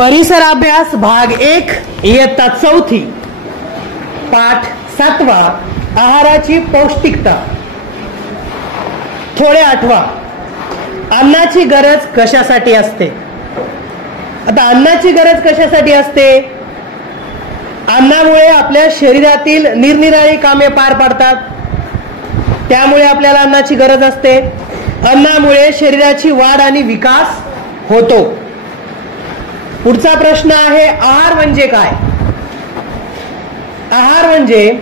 परिसराभ्यास भाग 1 इयत्ता 4 पाठ 7 आहाराची पौष्टिकता. थोडे आठवा. अन्नाची गरज कशासाठी असते? आता अन्नाची गरज कशासाठी असते? अन्नामुळे आपल्या शरीरातील निरनिराळी कामे पार पडतात, त्यामुळे आपल्याला अन्नाची गरज असते. अन्नामुळे शरीराची वाढ आणि विकास होतो. पुढचा प्रश्न आहे, आहार म्हणजे काय? आहार म्हणजे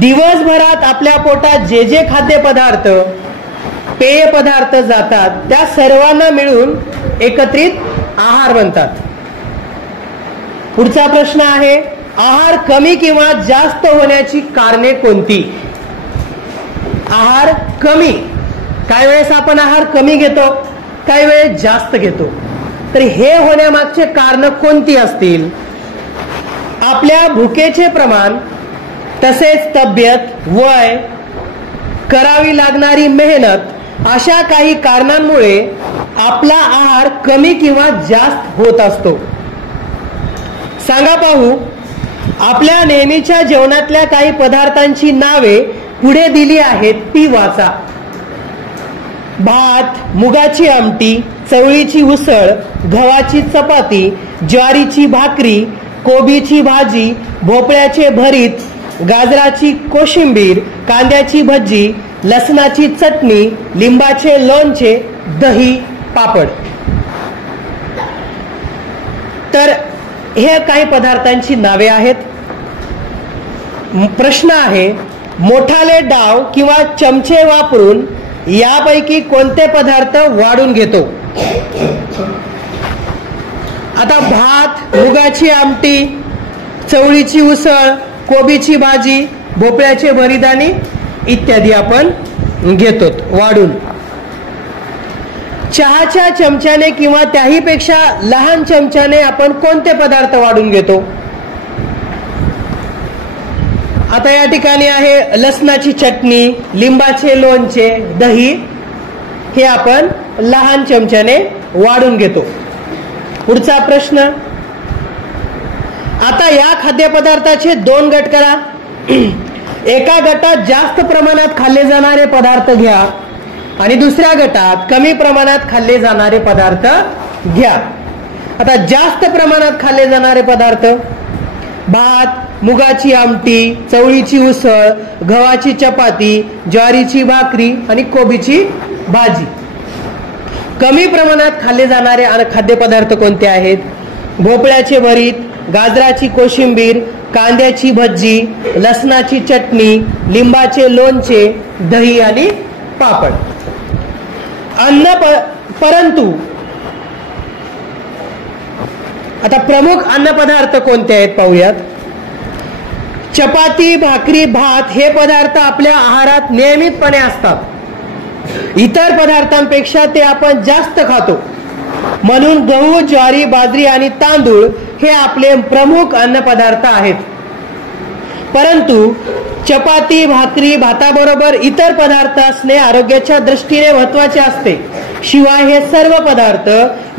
दिवसभरात आपल्या पोटात जे जे खाद्यपदार्थ पेय पदार्थ जातात त्या सर्वांना मिळून एकत्रित आहार बनतात. पुढचा प्रश्न आहे, आहार कमी किंवा जास्त होण्याची कारणे कोणती? आहार कमी, काही वेळेस आपण आहार कमी घेतो, काही वेळेस जास्त घेतो. तर हे होण्यामागचे कारण कोणती असतील? आपल्या भुकेचे प्रमाण, तसेच तब्येत, वय, करावी लागणारी मेहनत, अशा काही कारणांमुळे आपला आहार कमी किंवा जास्त होत असतो. सांगा पाहू. आपल्या नेहमीच्या जेवणातल्या काही पदार्थांची नावे पुढे दिली आहेत, ती वाचा. भात, मुगाची आमटी, चवळीची उसळ, गव्हाची चपाती, ज्वारीची भाकरी, कोबीची भाजी, भोपळ्याचे भरीत, गाजराची कोशिंबीर, कांद्याची भजी, लसणाची चटणी, लिंबाचे लोणचे, दही, पापड. तर हे काही पदार्थांची नावे आहेत. प्रश्न आहे, मोठाले डाव किंवा चमचे वापरून यापैकी कोणते पदार्थ वाढून घेतो? आता भात, मुगाची आमटी, चवळीची उसळ, कोबीची भाजी, भोपळ्याचे भरीत आणि इत्यादी आपण घेतो वाढून. चहाच्या चमच्याने किंवा त्याही पेक्षा लहान चमच्याने आपण कोणते पदार्थ वाढून घेतो? आता या ठिकाणी आहे लसणाची चटणी, लिंबाचे लोणचे, दही, हे आपण लहान चमच्याने वाढून घेतो. पुढचा प्रश्न. आता या खाद्यपदार्थाचे 2 गट करा. एका गटात जास्त प्रमाणात खाल्ले जाणारे पदार्थ घ्या आणि दुसऱ्या गटात कमी प्रमाणात खाल्ले जाणारे पदार्थ घ्या. आता जास्त प्रमाणात खाल्ले जाणारे पदार्थ: भात, मुगाची आमटी, चवळीची उसळ, गव्हाची चपाती, ज्वारीची भाकरी आणि कोबीची भाजी. कमी प्रमाणात खाल्ले जाणारे खाद्यपदार्थ कोणते आहेत? भोपळ्याचे भरीत, गाजराची कोशिंबीर, कांद्याची भजी, लसणाची चटणी, लिंबाचे लोणचे, दही आणि पापड. परंतु आता प्रमुख अन्नपदार्थ कोणते आहेत पाहूयात. चपाती, भाकरी, भात हे पदार्थ आपल्या आहारात नियमितपणे असतात. इतर पदार्थांपेक्षा ते आपण जास्त खातो, म्हणून गहू, ज्वारी, बाजरी आणि तांदूळ हे आपले प्रमुख अन्नपदार्थ आहेत. परंतु चपाती, भाकरी, भाताबरोबर इतर पदार्थ असणे आरोग्याच्या दृष्टीने महत्वाचे असते. शिवाय हे सर्व पदार्थ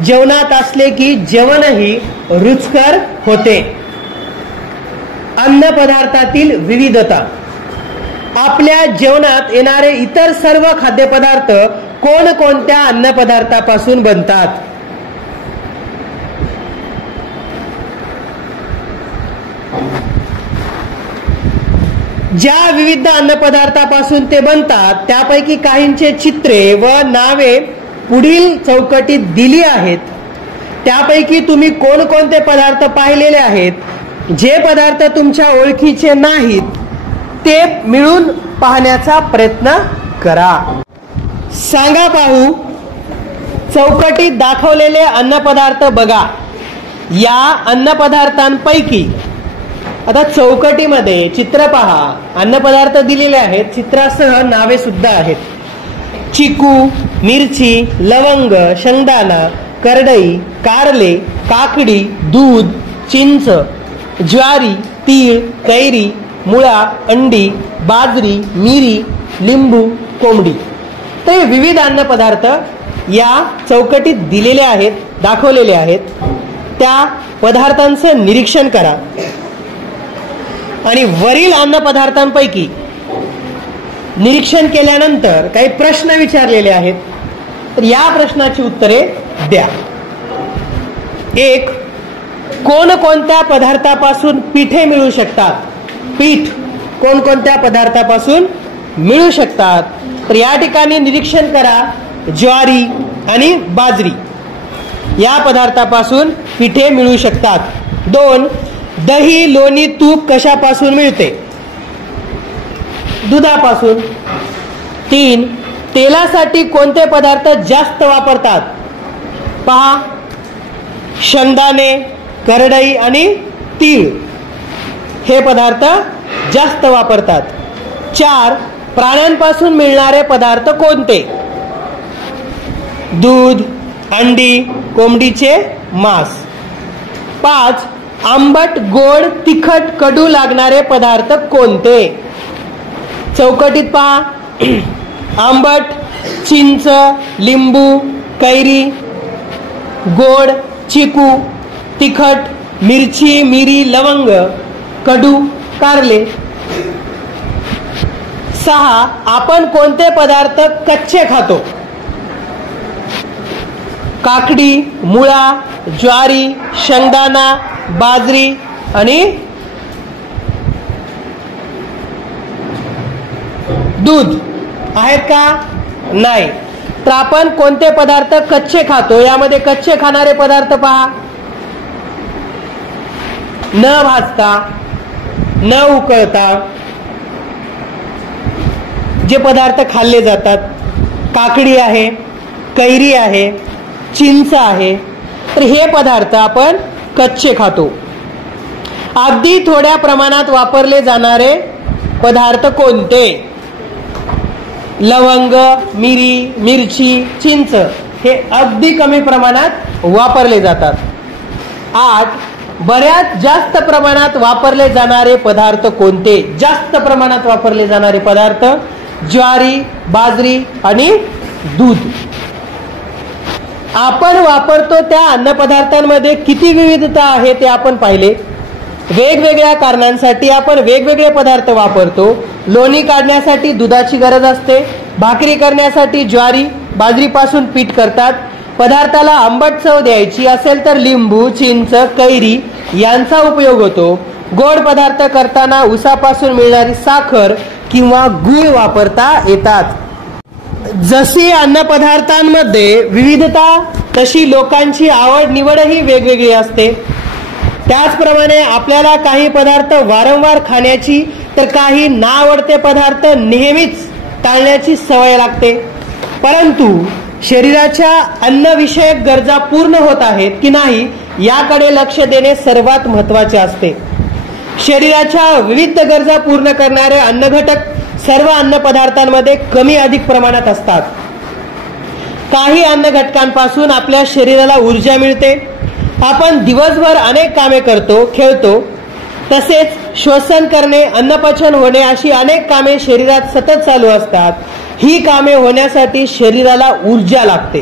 जेवणात असले की जेवणही रुचकर होते. अन्न पदार्थातील विविधता. आपल्या जेवणात येणारे इतर सर्व खाद्यपदार्थ कोणकोणत्या अन्नपदार्थापासून बनतात? ज्या विविध अन्नपदार्थापासून ते बनतात त्यापैकी काहींचे चित्रे व नावे पुढील चौकटीत दिली आहेत. त्यापैकी तुम्ही कोणकोणते पदार्थ पाहिलेले आहेत? जे पदार्थ तुमच्या ओळखीचे नाहीत ते मिळून पाहण्याचा प्रयत्न करा. सांगा पाहू. चौकटीत दाखवलेले अन्नपदार्थ बघा. या अन्नपदार्थांपैकी, आता चौकटीमध्ये चित्र पहा, अन्नपदार्थ दिलेले आहेत, चित्रासह नावे सुद्धा आहेत. चिकू, मिरची, लवंग, शेंगदाणा, करडई, कारले, काकडी, दूध, चिंच, ज्वारी, तीळ, कैरी, मुळा, अंडी, बाजरी, मिरी, लिंबू, कोंबडी. तर विविध अन्नपदार्थ या चौकटीत दिलेले आहेत, दाखवलेले आहेत. त्या पदार्थांचं निरीक्षण करा आणि वरील अन्न पदार्थांपैकी निरीक्षण केल्यानंतर काही प्रश्न विचारलेले आहेत, तर या प्रश्नाची उत्तरे द्या. 1. कोणकोणत्या पदार्थापासून पीठे मिळू शकतात? पीठ कोणकोणत्या पदार्थापासून मिळू शकतात? तर या ठिकाणी निरीक्षण करा, ज्वारी आणि बाजरी या पदार्थापासून पीठे मिळू शकतात. 2. दही, लोणी, तूप कशापासून मिळते? दुधापासून. 3. तेलासाठी कोणते पदार्थ जास्त वापरतात? पहा, शेंगदाणे, करडई आणि तीळ हे पदार्थ जास्त वापरतात. 4. प्राण्यांपासून मिळणारे पदार्थ कोणते? दूध, अंडी, कोंबडीचे मांस. 5. आंबट, गोड, तिखट, कडू लागणारे पदार्थ कोणते? चौकटीत पहा. आंबट, चिंच, लिंबू, कैरी. गोड, चिकू. तिखट, मिरची, मिरी, लवंग. कडू, कारले. 6. आपण कोणते पदार्थ कच्चे खातो? काकडी, मुळा, ज्वारी, शेंगदाणा, बाजरी आणि दूध आहेत का? नाही. तर आपण कोणते पदार्थ कच्चे खातो? यामध्ये कच्चे खाणारे पदार्थ पहा. न भाजता, न उकळता जे पदार्थ खाल्ले जातात, काकडी आहे, कैरी आहे, चिंच आहे, तर हे पदार्थ आपण कच्चे खातो. अगदी थोड्या प्रमाणात वापरले जाणारे पदार्थ कोणते? लवंग, मिरी, मिरची, चिंच हे अगदी कमी प्रमाणात वापरले जातात. 8. बऱ्याच जास्त प्रमाणात वापरले जाणारे पदार्थ कोणते? जास्त प्रमाणात वापरले जाणारे पदार्थ ज्वारी, बाजरी आणि दूध. आपण वापरतो त्या अन्नपदार्थांमध्ये किती विविधता आहे ते आपण पाहिले. वेगवेगळ्या कारणांसाठी आपण वेगवेगळे पदार्थ वापरतो. लोणी काढण्यासाठी दुधाची गरज असते. भाकरी करण्यासाठी ज्वारी, बाजरीपासून पीठ करतात. पदार्थाला आंबट चव द्यायची असेल तर लिंबू, चिंच, कैरी यांचा उपयोग होतो. गोड पदार्थ करताना ऊसापासून मिळणारी साखर किंवा गूळ वापरता येतात. जशी अन्नपदार्थांमध्ये विविधता तशी लोकांची आवड निवडही वेगवेगळी असते. त्याचप्रमाणे आपल्याला काही पदार्थ वारंवार खाण्याची तर काही नावडते पदार्थ नेहमीच टाळण्याची सवय लागते. परंतु शरीराच्या अन्नविषयक गरजा पूर्ण होत आहेत की नाही याकडे लक्ष देणे सर्वात महत्त्वाचे असते. शरीराच्या विविध गरजा पूर्ण करणारे अन्नघटक सर्व अन्नपदार्थांमध्ये कमी अधिक प्रमाणात असतात. काही अन्नघटकांपासून आपल्या शरीराला ऊर्जा मिळते. आपण दिवसभर अनेक कामे करतो, खेळतो. तसेच श्वसन करणे, अन्नपचन होणे अशी अनेक कामे शरीरात सतत चालू असतात. ही कामे होण्यासाठी शरीराला ऊर्जा लागते.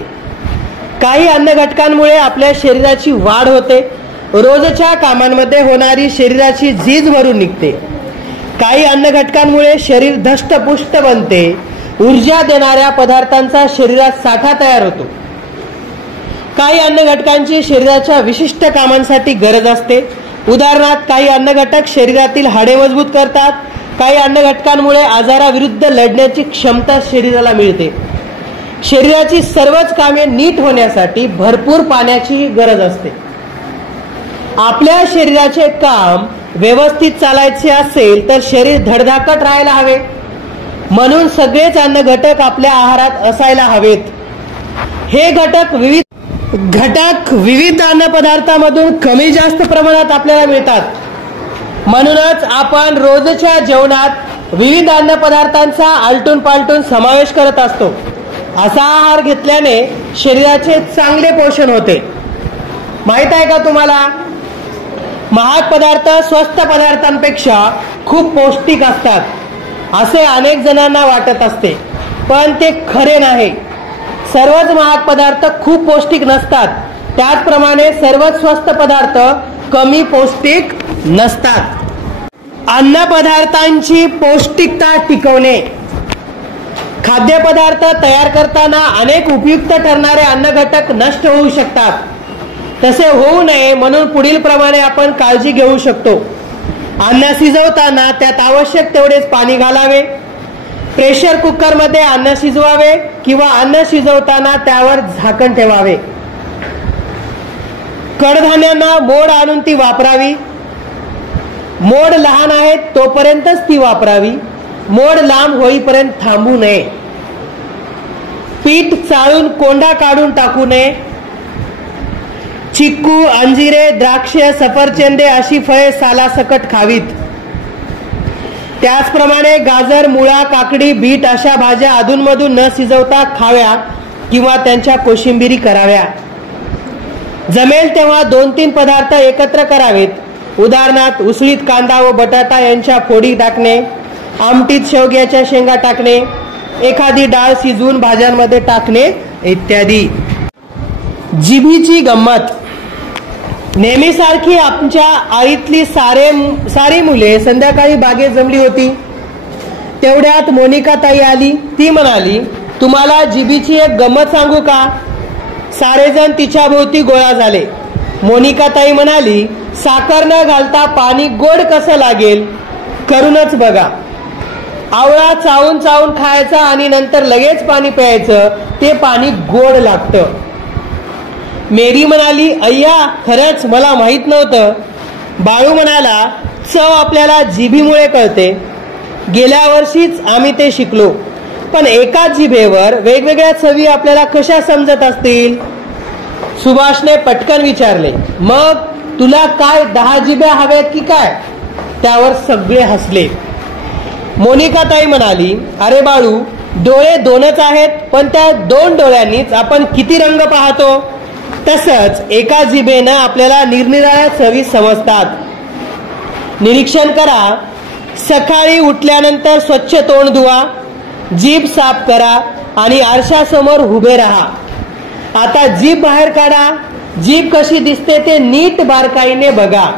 काही अन्नघटकांमुळे आपल्या शरीराची वाढ होते. रोजच्या कामांमध्ये होणारी शरीराची झीज भरून निघते. काही अन्नघटकांमुळे शरीर धष्टपुष्ट बनते. ऊर्जा देणाऱ्या पदार्थांचा शरीरात साठा तयार होतो. काही अन्नघटकांची शरीराच्या विशिष्ट कामांसाठी गरज असते. उदाहरणार्थ काही अन्नघटक शरीरातील हाडे मजबूत करतात. काही अन्नघटकांमुळे आजाराविरुद्ध लढण्याची क्षमता शरीराला मिळते. शरीराची सर्वच कामे नीट होण्यासाठी भरपूर पाण्याची गरज असते. आपल्या शरीराचे काम व्यवस्थित चालायचे असेल तर शरीर धडधाकट राहायला हवे. म्हणून सगळेच अन्नघटक आपल्या आहारात असायला हवेत. हे घटक विविध अन्नपदार्थांमधून कमी जास्त प्रमाणात आपल्याला मिळतात. म्हणूनच आपण रोजच्या जेवणात विविध अन्नपदार्थांचा आलटून पालटून समावेश करत असतो. असा आहार घेतल्याने शरीराचे चांगले पोषण होते. माहित आहे का तुम्हाला, महाग पदार्थ स्वस्त पदार्थांपेक्षा खूप पौष्टिक असतात असे अनेक जणांना वाटत असते, पण ते खरे नाही. सर्वच महाग पदार्थ खूप पौष्टिक नसतात. त्याचप्रमाणे सर्व स्वस्त पदार्थ कमी पौष्टिक नसतात. अन्न पदार्थांची पौष्टिकता टिकवणे. खाद्यपदार्थ तयार करताना अनेक उपयुक्त ठरणारे अन्न घटक नष्ट होऊ शकतात. तसे होऊ नये म्हणून पुढील प्रमाणे आपण काळजी घेऊ शकतो. अन्न शिजवताना त्यात आवश्यक तेवढेच पाणी घालावे. प्रेशर कुकर मध्ये अन्न शिजवावे किंवा अन्न शिजवताना त्यावर झाकण ठेवावे. कडधान्यांना मोड आणून ती वापरावी. मोड लहान आहेत तोपर्यंतच ती वापरावी. मोड लांब होईपर्यंत थांबू नये. पीठ चाळून कोंडा काढून टाकू नये. चिक्कू, अंजिरे, द्राक्ष, सफरचंदे अशी फळे सालासकट खावीत. त्याचप्रमाणे गाजर, मुळा, काकडी, बीट अशा भाज्या अधूनमधून न शिजवता खाव्या किंवा त्यांच्या कोशिंबिरी कराव्या. जमेल तेव्हा 2-3 पदार्थ एकत्र करावेत. उदाहरणार्थ उसळीत कांदा व बटाटा यांच्या फोडी टाकणे, आमटीत शेवग्याच्या शेंगा टाकणे, एखादी डाळ शिजवून भाज्यांमध्ये टाकणे इत्यादी. जिभीची गंमत. नेहमीसारखी आमच्या आईतली सारी मुले संध्याकाळी बागेत जमली होती. तेवढ्यात मोनिका ताई आली. ती म्हणाली, तुम्हाला जिभीची एक गंमत सांगू का? सारेजण तिच्या भोवती गोळा झाले. मोनिका ताई म्हणाली, साखर न घालता पाणी गोड कसं लागेल? करूनच बघा. आवळा चावून चावून खायचा आणि नंतर लगेच पाणी प्यायचं, ते पाणी गोड लागतं. मेरी म्हणाली, अय्या खरंच मला माहित नव्हतं. बाळू म्हणाला, चव आपल्याला जिभीमुळे कळते. गेल्या वर्षीच आम्ही ते शिकलो. पण एकाच जिभेवर वेगवेगळ्या चवी आपल्याला कशा समजत असतील? सुभाषने पटकन विचारले, मग तुला काय 10 जिभ्या हव्यात की काय? त्यावर सगळे हसले. मोनिका ताई म्हणाली, अरे बाळू, डोळे 2च आहेत, पण त्या 2 डोळ्यांनीच आपण किती रंग पाहतो. तसंच एका जिभेनं आपल्याला निरनिराळ्या चवी समजतात. निरीक्षण करा. सकाळी उठल्यानंतर स्वच्छ तोंड धुवा, जीभ साफ करा आणि आरशासमोर उभे राहा. आता जीभ बाहेर काढा. जीभ कशी दिसते ते नीट बारकाईने बघा.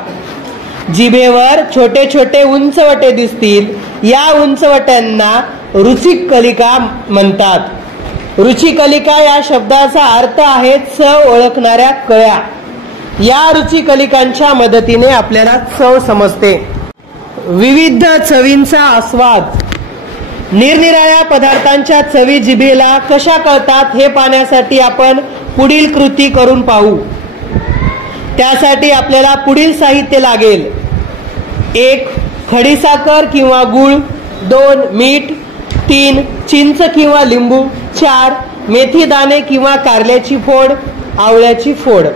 जिभेवर छोटे छोटे उंचवटे दिसतील. या उंचवट्यांना रुचिकलिका म्हणतात. रुचिकलिका या शब्दाचा अर्थ आहे चव ओळखणाऱ्या कळ्या. या रुचिकलिकांच्या मदतीने आपल्याला चव समजते. विविध चवींचा आस्वाद. निरनिराळ्या पदार्थांच्या चवी जिभेला कशा कळतात हे पाहण्यासाठी आपण पुढील कृती करून पाहू. त्यासाठी आपल्याला पुढील साहित्य लागेल. 1 खडीसाखर किंवा गूळ, 2 मीठ, 3 चिंच किंवा लिंबू, 4 मेथी दाणे किंवा कारल्याची फोड, आवळ्याची फोड.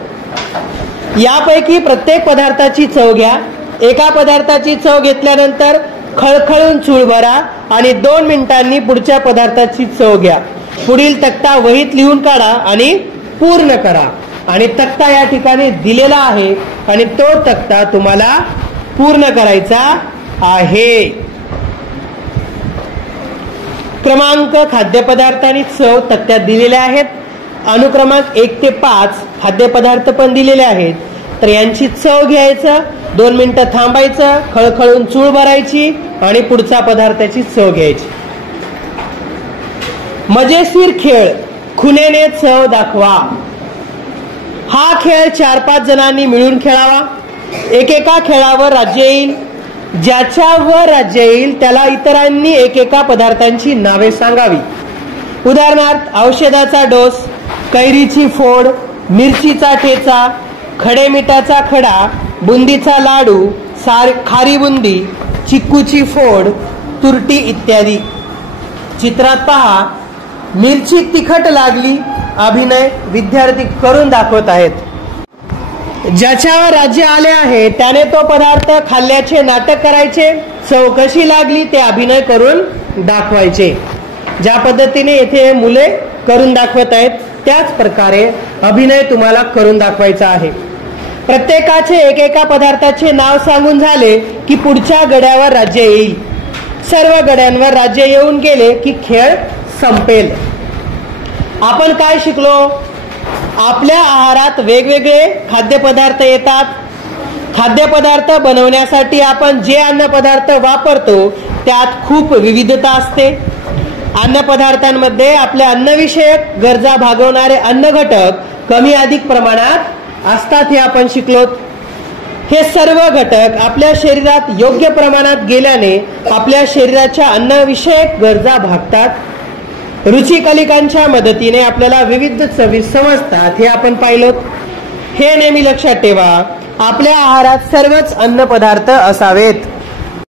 यापैकी प्रत्येक पदार्थाची चव घ्या. एका पदार्थाची चव घेतल्यानंतर खळखळून चूळ भरा आणि 2 मिनिटांनी पुढच्या पदार्थाची चव घ्या. पुढील तक्ता वहीत लिहून काढा आणि पूर्ण करा. आणि तक्ता या ठिकाणी दिलेला आहे आणि तो तक्ता तुम्हाला पूर्ण करायचा आहे. क्रमांक खाद्यपदार्थ आणि चव तक्त्यात दिलेले आहेत. अनुक्रमांक 1 ते 5 खाद्यपदार्थ पण दिलेले आहेत. तर यांची चव घ्यायचं, 2 मिनिटं थांबायचं, खळखळून चूळ भरायची आणि पुढच्या पदार्थाची चव घ्यायची. मजेशीर खेळ. खुनेने चव दाखवा. हा खेळ 4-5 जणांनी मिळून खेळावा. एकेका खेळावर राज्य येईल. ज्याच्यावर राज्य येईल त्याला इतरांनी एकेका पदार्थांची नावे सांगावी. उदाहरणार्थ औषधाचा डोस, कैरीची फोड, मिरचीचा ठेचा, खडे मिठाचा खडा, बुंदीचा लाडू, खारी बुंदी, चिक्कूची फोड, तुरटी इत्यादी. चित्रात पहा. मिरची तिखट लागली. अभिनय विद्यार्थी करून दाखवत आहेत. ज्याच्यावर राज्य आले आहे त्याने तो पदार्थ खाल्ल्याचे नाटक करायचे. चव कशी लागली ते अभिनय करून दाखवायचे. ज्या पद्धतीने येथे मुले करून दाखवत आहेत त्याच प्रकारे अभिनय तुम्हाला करून दाखवायचा आहे. प्रत्येकाचे एकेका पदार्थाचे नाव सांगून झाले की पुढच्या गड्यावर राज्य येईल. सर्व गड्यांवर राज्य येऊन गेले की खेळ संपेल. आपण काय शिकलो? आपल्या आहारात वेगवेगळे खाद्यपदार्थ येतात. खाद्यपदार्थ बनवण्यासाठी आपण जे अन्नपदार्थ वापरतो त्यात खूप विविधता असते. अन्नपदार्थांमध्ये आपल्या अन्नविषयक गरजा भागवणारे अन्न घटक कमी अधिक प्रमाणात असतात हे आपण शिकलो. हे सर्व घटक आपल्या शरीरात योग्य प्रमाणात गेल्याने आपल्या शरीराच्या अन्नविषयक गरजा भागतात. रुचिकलिकांच्या मदतीने आपल्याला विविध चवी समजतात हे आपण पाहिलं. हे नेहमी लक्षात ठेवा, आपल्या आहारात सर्वच अन्नपदार्थ असावेत.